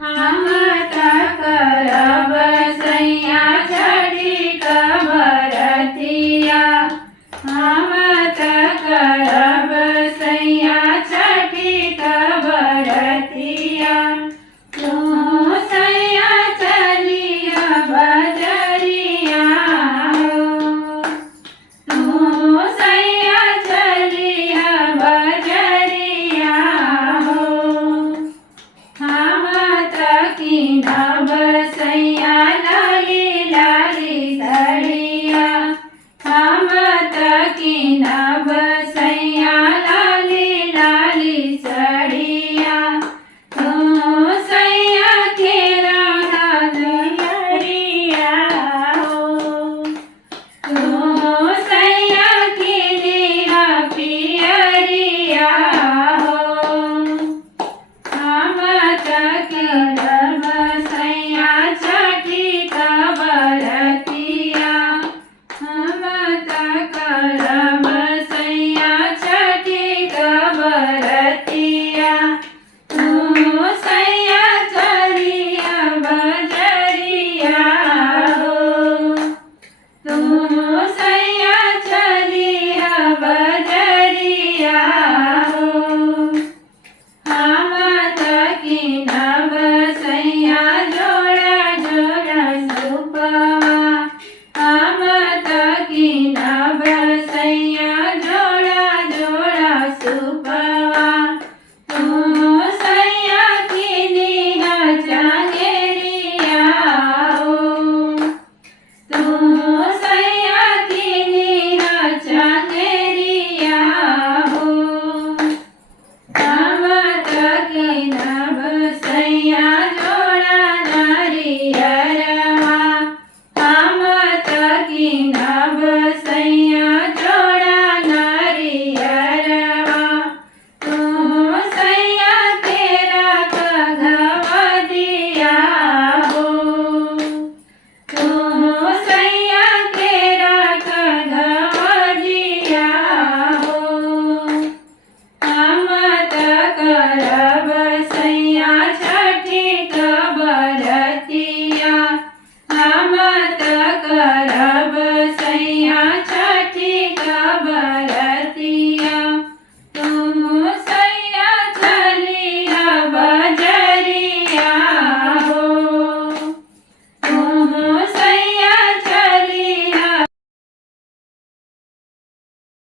हम करब सैया छठी कबरतिया। हम करब सैया छठी कबरतिया। तू सैया चलिया बजरिया हो। तू सैया चलिया बजरिया हो। हम तकीनब सैया लाली लाली सड़िया। हम तकीनब सैया लाली लाली सड़िया। तू सैया के रंगरिया हो। तू सैया के लिया पियरिया हो। हम तकीनब सैया छठी कबरतिया। हम तकीनब सैया छठी कबरतिया। तू सैया चलिया बजरिया हो। तू सैया चलिया बजरिया हो। हम तकीनब सैया जोड़ा जोड़ा सुपवा। हम तकीनब सैया जोड़ा जोड़ा सुपवा। तू सैया किनिया चंगेरिया हो। तू सैया किनिया चंगेरिया हो। हम तकीनब सैया